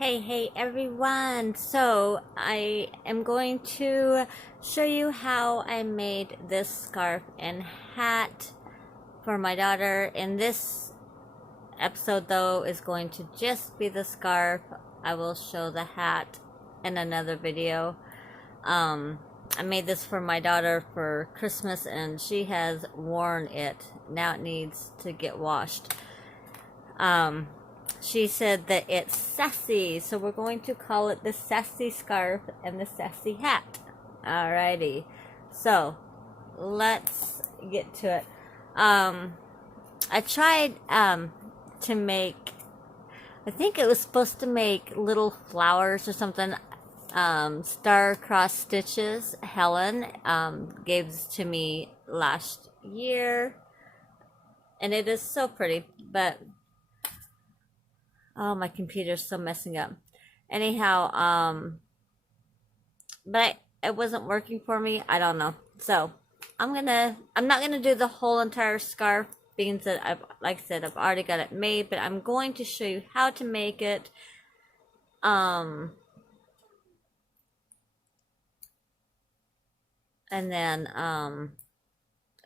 Hey everyone! So I am going to show you how I made this scarf and hat for my daughter. In this episode though is going to just be the scarf. I will show the hat in another video. I made this for my daughter for Christmas and she has worn it. Now it needs to get washed. She said that it's sassy, so we're going to call it the sassy scarf and the sassy hat. Alrighty, so let's get to it. I tried to make, I think it was supposed to make little flowers or something, star-crossed stitches. Helen gave this to me last year, and it is so pretty, but oh, my computer's still messing up. Anyhow, but it wasn't working for me. I don't know. So I'm not gonna do the whole entire scarf, being that like I said, I've already got it made, but I'm going to show you how to make it. And then, I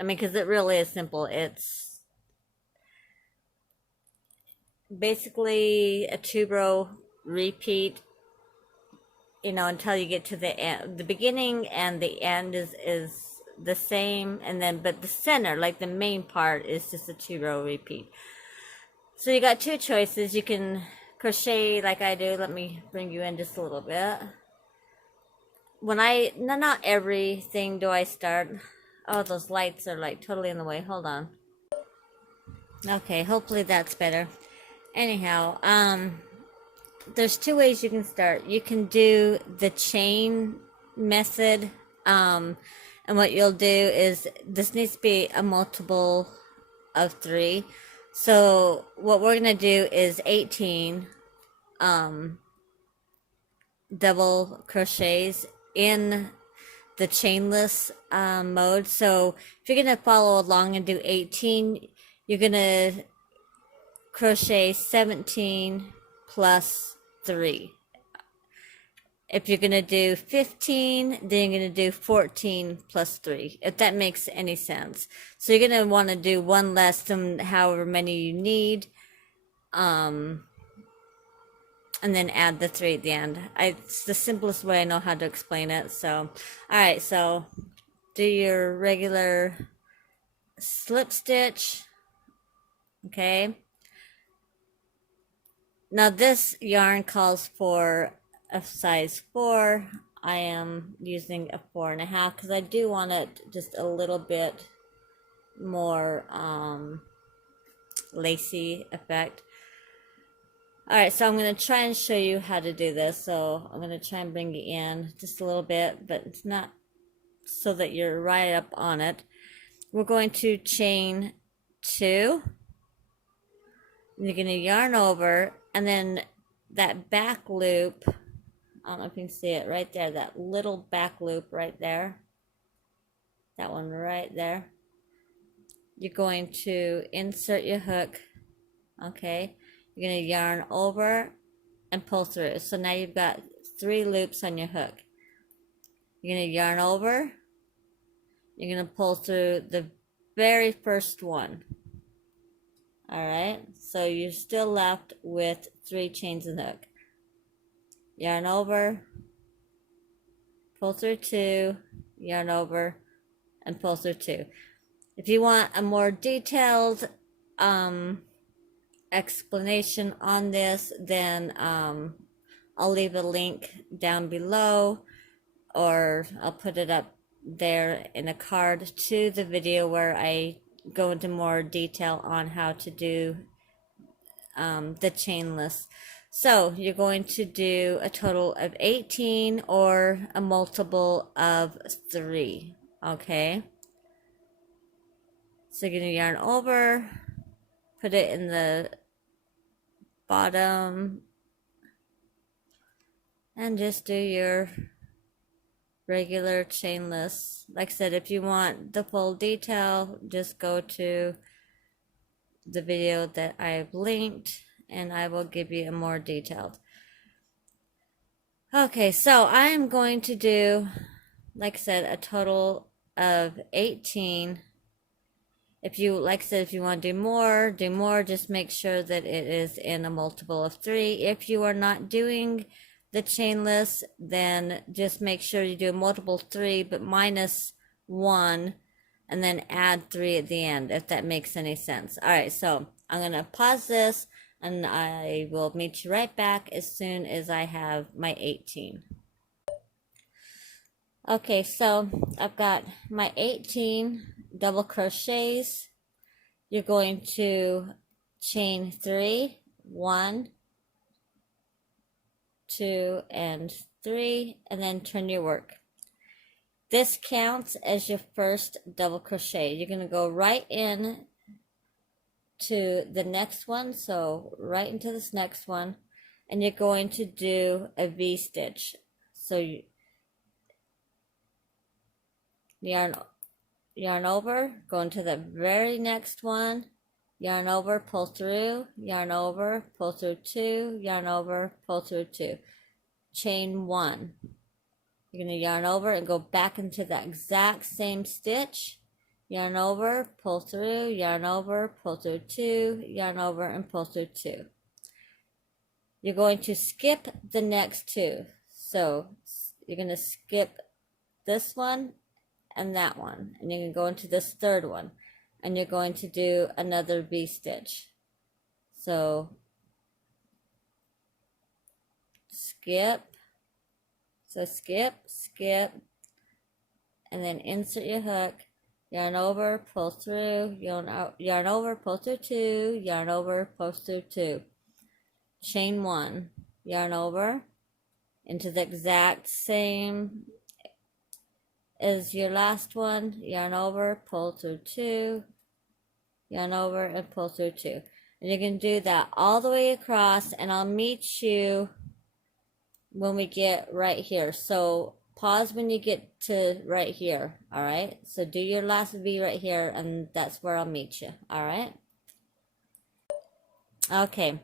mean, because it really is simple. It's basically a 2-row repeat, until you get to the end. The beginning and the end is the same, and then but the center, like the main part, is just a 2-row repeat. So you got two choices. You can crochet like I do. Let me bring you in just a little bit. Not everything do I start. Oh, those lights are like totally in the way. Hold on. Okay, hopefully that's better. Anyhow, there's two ways you can start. You can do the chain method, and what you'll do is, this needs to be a multiple of 3. So what we're gonna do is 18 double crochets in the chainless mode. So if you're gonna follow along and do 18, you're gonna crochet 17 plus 3. If you're gonna do 15, then you're gonna do 14 plus 3, if that makes any sense. So you're gonna want to do one less than however many you need, and then add the 3 at the end. It's the simplest way I know how to explain it. So alright, so do your regular slip stitch. Okay, now this yarn calls for a size 4. I am using a 4.5 because I do want it just a little bit more lacy effect. Alright, so I'm going to try and show you how to do this. So I'm going to try and bring you in just a little bit, but it's not so that you're right up on it. We're going to chain 2. You're going to yarn over, and then that back loop, I don't know if you can see it right there, that little back loop right there, that one right there, you're going to insert your hook. Okay, you're going to yarn over and pull through. So now you've got 3 loops on your hook. You're going to yarn over, you're going to pull through the very first one. Alright, so you're still left with 3 chains of hook. Yarn over, pull through 2, yarn over, and pull through 2. If you want a more detailed explanation on this, then I'll leave a link down below, or I'll put it up there in a card to the video where I go into more detail on how to do the chainless. So you're going to do a total of 18 or a multiple of 3. Okay, so you're going to yarn over, put it in the bottom, and just do your regular chainless. Like I said, if you want the full detail, just go to the video that I've linked and I will give you a more detailed. Okay, so I am going to do, like I said, a total of 18. If you, like I said, if you want to do more, do more. Just make sure that it is in a multiple of 3. If you are not doing the chainless, then just make sure you do a multiple 3, but minus 1, and then add 3 at the end, if that makes any sense. All right, so I'm going to pause this, and I will meet you right back as soon as I have my 18. Okay, so I've got my 18 double crochets. You're going to chain 3, 1, 2, and 3, and then turn your work. This counts as your first double crochet. You're going to go right in to the next one, so right into this next one, and you're going to do a V-stitch. So you yarn over, go into the very next one, yarn over, pull through, yarn over, pull through 2, yarn over, pull through 2, chain 1. You're going to yarn over and go back into that exact same stitch, yarn over, pull through, yarn over, pull through 2, yarn over, and pull through 2. You're going to skip the next 2. So you're going to skip this one and that one, and you can go into this third one, and you're going to do another V-stitch. So skip, skip, and then insert your hook, yarn over, pull through, yarn over, pull through 2, yarn over, pull through 2, chain 1, yarn over into the exact same as your last one, yarn over, pull through 2, yarn over, and pull through 2. And you can do that all the way across, and I'll meet you when we get right here. So pause when you get to right here, all right? So do your last V right here, and that's where I'll meet you, all right? Okay,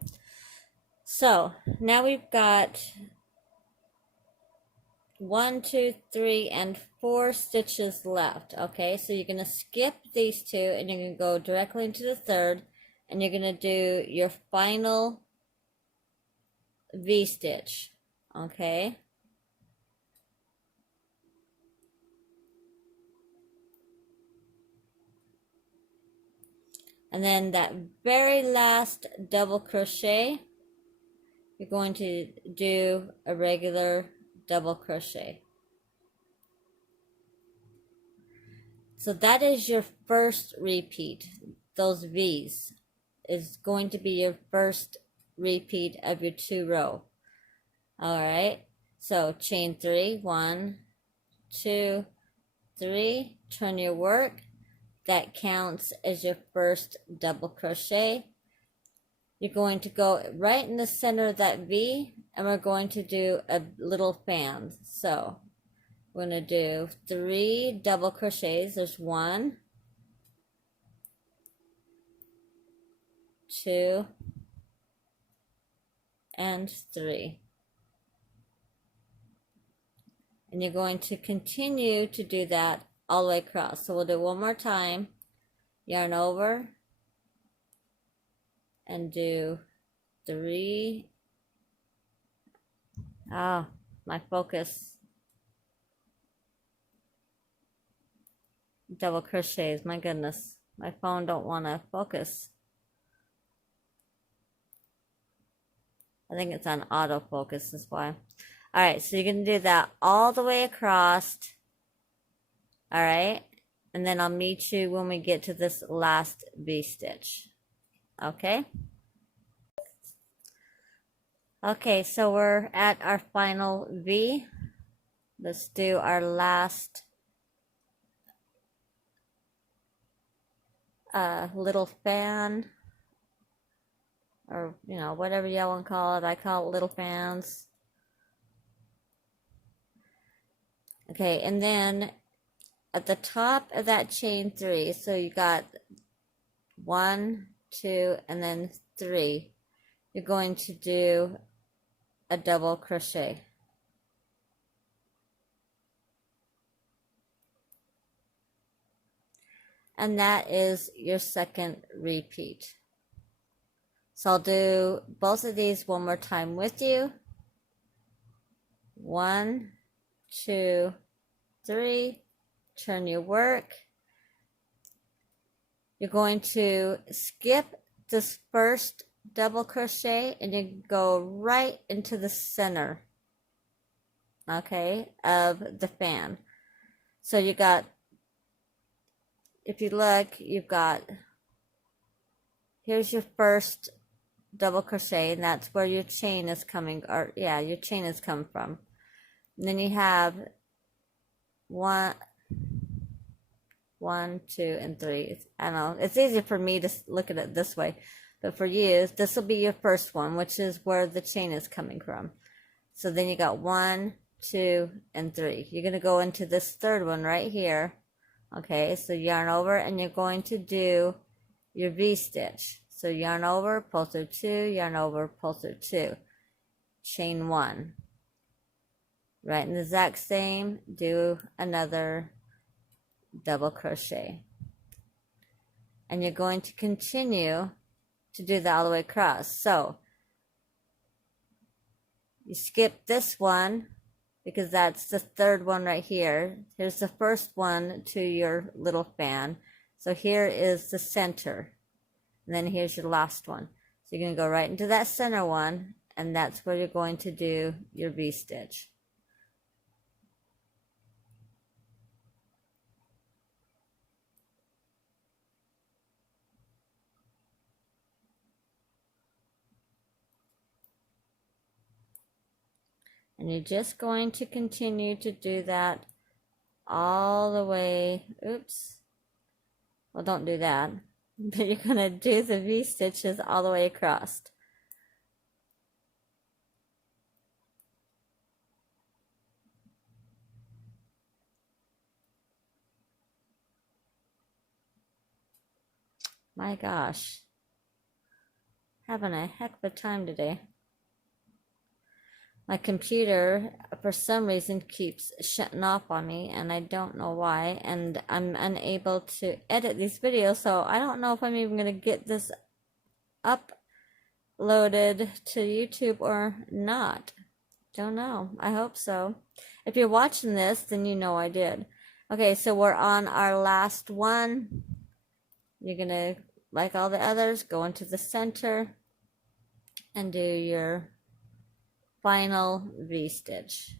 so now we've got 1, 2, 3, and 4 stitches left. Okay, so you're going to skip these 2, and you're going to go directly into the third, and you're going to do your final V-stitch. Okay, and then that very last double crochet, you're going to do a regular double crochet. So that is your first repeat. Those V's is going to be your first repeat of your 2 row. All right, so chain 3, 1, 2, 3, turn your work. That counts as your first double crochet. You're going to go right in the center of that V, and we're going to do a little fan. So we're going to do 3 double crochets. There's 1, 2, and 3. And you're going to continue to do that all the way across. So we'll do one more time. Yarn over and do 3. Ah, my focus. Double crochets, my goodness. My phone don't want to focus. I think it's on autofocus, is why. All right, so you're going to do that all the way across. All right, and then I'll meet you when we get to this last V-stitch. Okay? Okay, so we're at our final V. Let's do our last little fan, or whatever y'all want to call it. I call it little fans. Okay, and then at the top of that chain 3, so you got 1, 2, and then 3, you're going to do a double crochet. and that is your second repeat. So I'll do both of these one more time with you. 1, 2, 3, turn your work. You're going to skip this first double crochet and you go right into the center, okay, of the fan. So you got, if you look, you've got, here's your first double crochet, and that's where your chain is coming, or yeah, your chain is coming from. And then you have 1, 2, and 3. I don't know, it's easier for me to look at it this way, but for you, this will be your first one, which is where the chain is coming from. So then you got 1, 2, and 3. You're going to go into this third one right here. Okay, so yarn over and you're going to do your V-stitch. So yarn over, pull through 2, yarn over, pull through 2, chain 1. Right in the exact same, do another double crochet. And you're going to continue to do that all the way across. So you skip this one because that's the third one right here. Here's the first one to your little fan. So here is the center. And then here's your last one. So you're going to go right into that center one, and that's where you're going to do your V-stitch. And you're just going to continue to do that all the way, oops, well, don't do that, but you're going to do the V-stitches all the way across. My gosh, having a heck of a time today. My computer, for some reason, keeps shutting off on me, and I don't know why, and I'm unable to edit these videos, so I don't know if I'm even going to get this uploaded to YouTube or not. Don't know. I hope so. If you're watching this, then you know I did. Okay, so we're on our last one. You're going to, like all the others, go into the center and do your final V-stitch.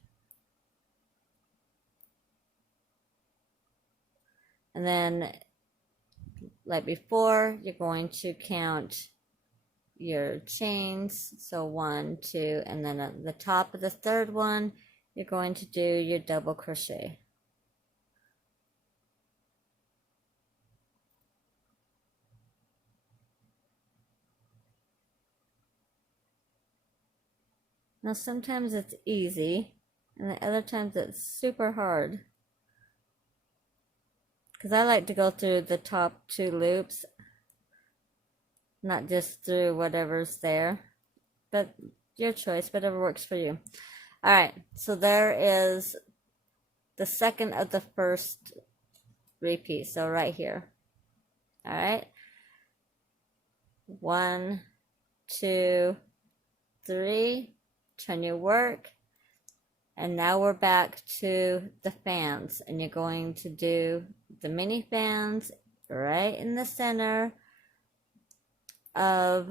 And then, like before, you're going to count your chains. So 1, 2, and then at the top of the third one, you're going to do your double crochet. Now sometimes it's easy, and the other times it's super hard. Because I like to go through the top 2 loops, not just through whatever's there. But your choice, whatever works for you. Alright, so there is the second of the first repeat, so right here. Alright, 1, 2, 3, turn your work, and now we're back to the fans, and you're going to do the mini fans right in the center of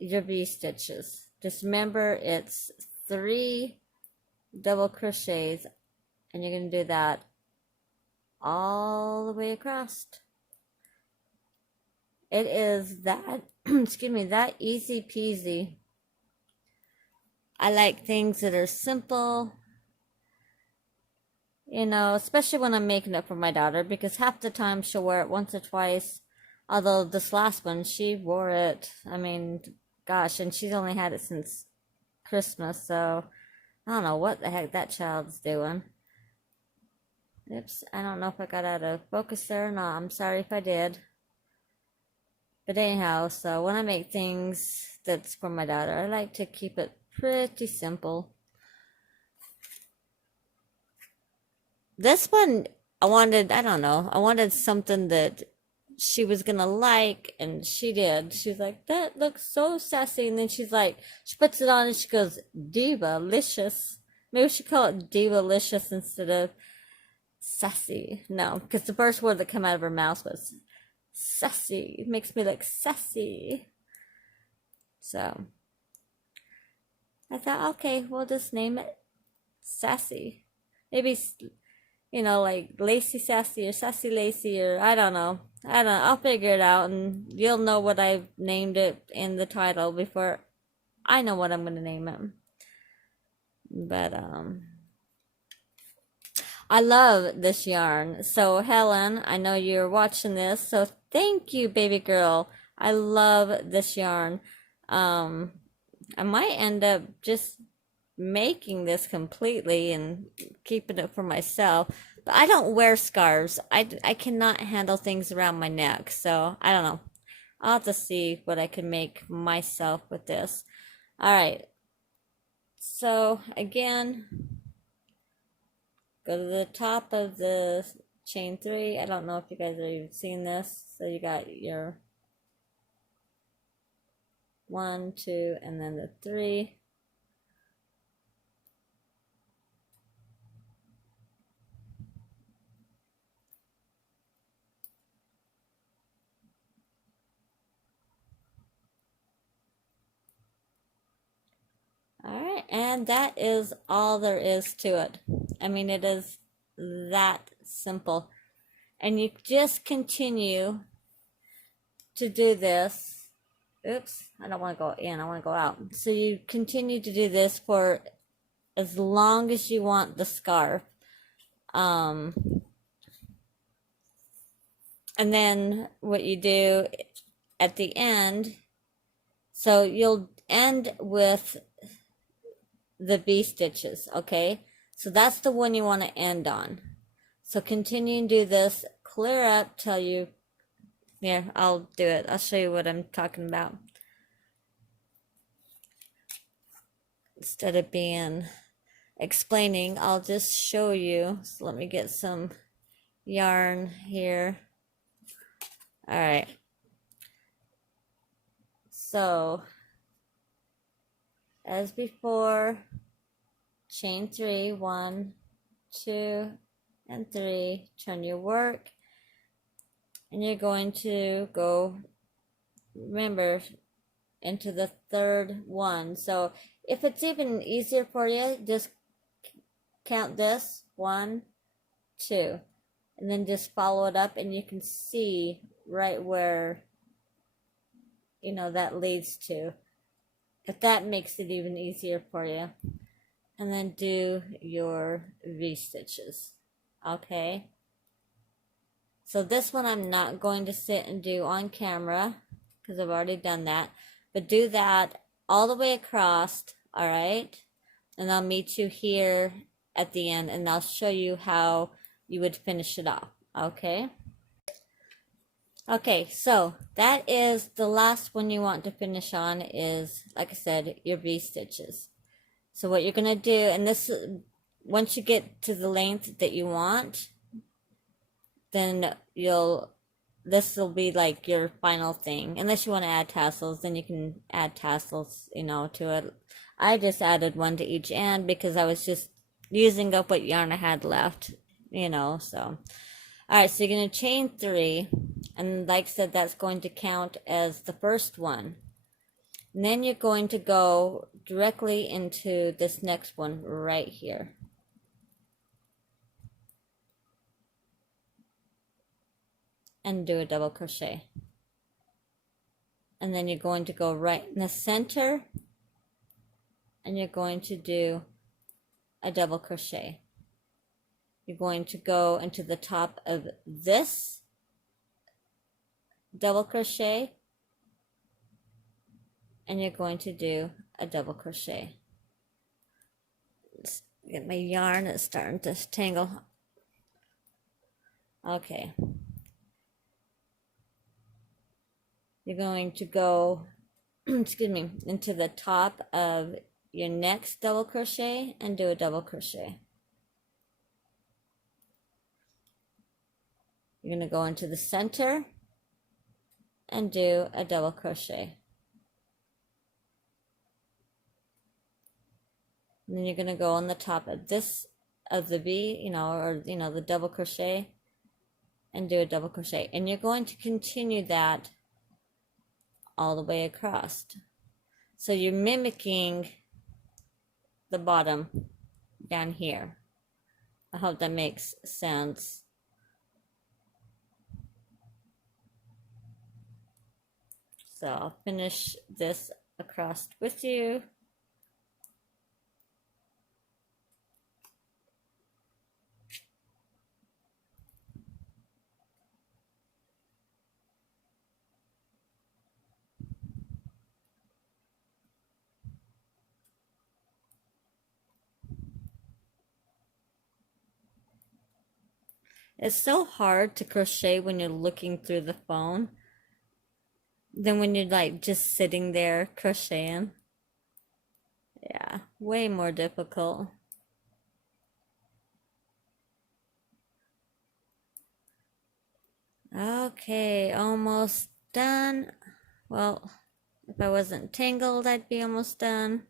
your V-stitches. Just remember, it's 3 double crochets, and you're going to do that all the way across. It is that, excuse me, that easy peasy. I like things that are simple, you know, especially when I'm making it for my daughter, because half the time she'll wear it once or twice. Although this last one, she wore it, I mean, gosh, and she's only had it since Christmas, so I don't know what the heck that child's doing. Oops, I don't know if I got out of focus there or not. I'm sorry if I did. But anyhow, so when I make things that's for my daughter, I like to keep it pretty simple. This one I don't know, I wanted something that she was gonna like, and she did. She was like, that looks so sassy. And then she's like, she puts it on and she goes, Diva-licious. Maybe we should call it Diva-licious instead of sassy. No, because the first word that came out of her mouth was sassy. It makes me look sassy. So I thought, okay, we'll just name it Sassy. Maybe, you know, like Lacy Sassy or Sassy Lacy, or I don't know. I don't know. I'll figure it out, and you'll know what I've named it in the title before I know what I'm going to name it. But I love this yarn. So Helen, I know you're watching this, so thank you, baby girl. I love this yarn. I might end up just making this completely and keeping it for myself. But I don't wear scarves. I cannot handle things around my neck. So I don't know. I'll have to see what I can make myself with this. All right. So again, go to the top of the chain 3. I don't know if you guys are even seeing this. So you got your 1, 2, and then the 3. All right, and that is all there is to it. I mean, it is that simple. And you just continue to do this. Oops, I don't want to go in, I want to go out. So you continue to do this for as long as you want the scarf. And then what you do at the end, so you'll end with the V stitches, okay? So that's the one you want to end on. So continue and do this, clear up till you, here, I'll do it. I'll show you what I'm talking about. Instead of being explaining, I'll just show you. So let me get some yarn here. All right. So as before, chain 3, 1, 2, and 3, turn your work, and you're going to go, remember, into the third one. So if it's even easier for you, just count this, 1, 2, and then just follow it up, and you can see right where, you know, that leads to, if that makes it even easier for you. And then do your V stitches, okay? So this one I'm not going to sit and do on camera because I've already done that, but do that all the way across, all right? And I'll meet you here at the end, and I'll show you how you would finish it off, okay? Okay, so that is the last one you want to finish on is, like I said, your V stitches. So what you're going to do, and this, once you get to the length that you want, then this will be like your final thing. Unless you want to add tassels, then you can add tassels, you know, to it. I just added one to each end because I was just using up what yarn I had left, you know, so. All right, so you're going to chain 3, and like I said, that's going to count as the first one. And then you're going to go directly into this next one right here. And do a double crochet. And then you're going to go right in the center, and you're going to do a double crochet. You're going to go into the top of this double crochet, and you're going to do a double crochet. Let's get my yarn, it's starting to tangle. Okay. You're going to go, excuse me, into the top of your next double crochet and do a double crochet. You're going to go into the center and do a double crochet. And then you're going to go on the top of this, of the V, or the double crochet, and do a double crochet. And you're going to continue that all the way across. So you're mimicking the bottom down here. I hope that makes sense. So I'll finish this across with you. It's so hard to crochet when you're looking through the phone than when you're like just sitting there crocheting. Yeah, way more difficult. Okay, almost done. Well, if I wasn't tangled, I'd be almost done.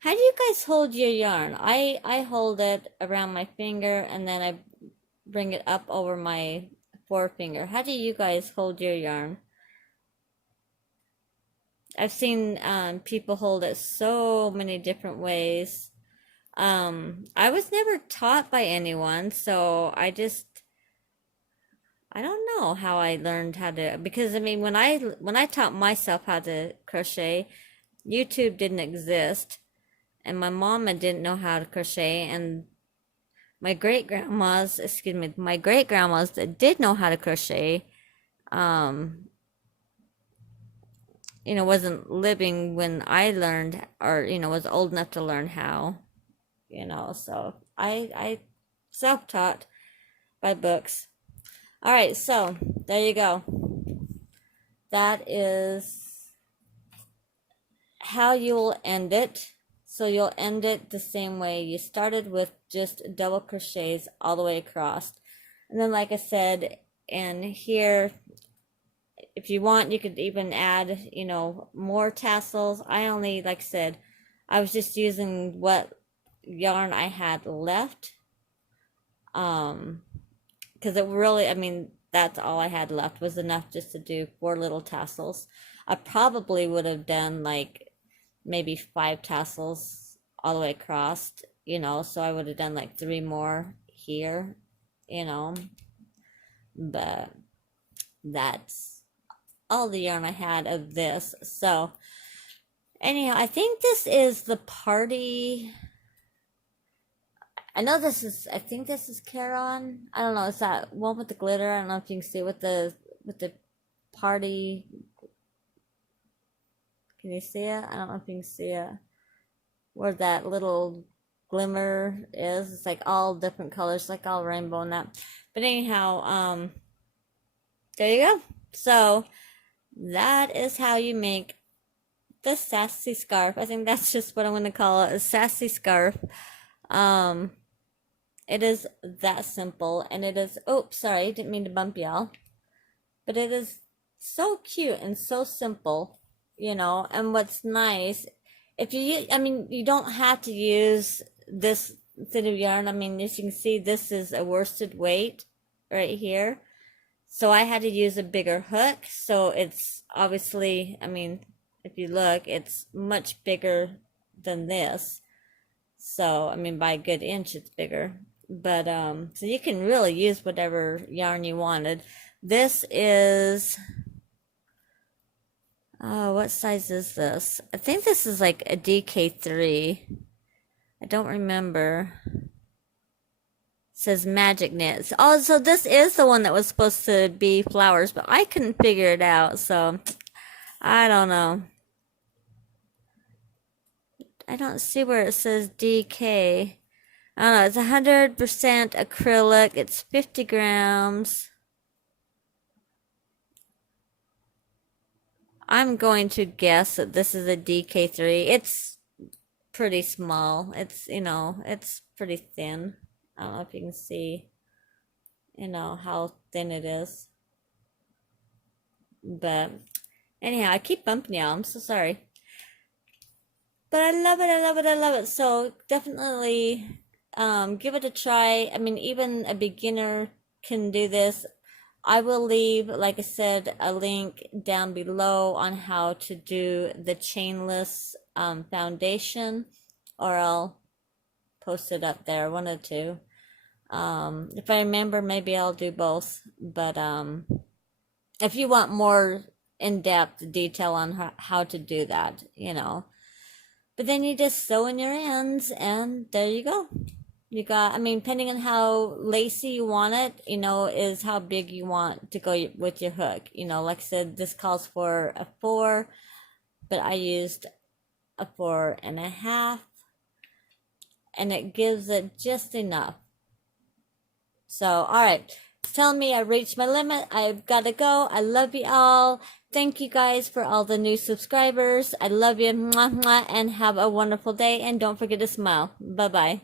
How do you guys hold your yarn? I hold it around my finger and then I bring it up over my forefinger. How do you guys hold your yarn? I've seen people hold it so many different ways. I was never taught by anyone, so I don't know how I learned how to, because I mean when I taught myself how to crochet, YouTube didn't exist and my mama didn't know how to crochet, and my great grandmas that did know how to crochet wasn't living when I learned, or was old enough to learn how, so I self-taught by books. All right, so there you go. That is how you'll end it. So you'll end it the same way you started, with just double crochets all the way across. And then like I said, and here, if you want, you could even add, more tassels. I only, like I said, I was just using what yarn I had left. Because it really, I mean, that's all I had left was enough just to do 4 little tassels. I probably would have done like maybe 5 tassels all the way across, so I would have done like 3 more here, but that's all the yarn I had of this. So anyhow, I think this is the party. I think this is Caron. I don't know, it's that one with the glitter. I don't know if you can see with the party. Can you see it? I don't know if you can see it. Where that little glimmer is. It's like all different colors, like all rainbow and that. But anyhow, there you go. So that is how you make the sassy scarf. I think that's just what I'm going to call it, a sassy scarf. It is that simple, and it is, oops, sorry, didn't mean to bump y'all. But it is so cute and so simple, and what's nice, if you don't have to use this thin of yarn. I mean, as you can see, this is a worsted weight right here. So I had to use a bigger hook. So it's obviously, I mean, if you look, it's much bigger than this. So, I mean, by a good inch, it's bigger. But, so you can really use whatever yarn you wanted. This is, what size is this? I think this is like a DK3. I don't remember. It says Magic Knits. Oh, so this is the one that was supposed to be flowers, but I couldn't figure it out, so I don't know. I don't see where it says DK. I don't know. It's 100% acrylic. It's 50 grams. I'm going to guess that this is a DK3. It's pretty small. It's, it's pretty thin. I don't know if you can see. you know, how thin it is. But anyhow, I keep bumping y'all. I'm so sorry. But I love it, I love it, I love it. So definitely give it a try. I mean, even a beginner can do this. I will leave, like I said, a link down below on how to do the chainless foundation, or I'll post it up there, one of the two. If I remember, maybe I'll do both. But if you want more in-depth detail on how to do that, you know. But then you just sew in your ends, and there you go. You got, I mean, depending on how lacy you want it, you know, is how big you want to go with your hook. You know, like I said, this calls for a 4, but I used a 4.5, and it gives it just enough. So, all right. It's telling me I reached my limit. I've got to go. I love you all. Thank you guys for all the new subscribers. I love you. Mwah, mwah, and have a wonderful day. And don't forget to smile. Bye-bye.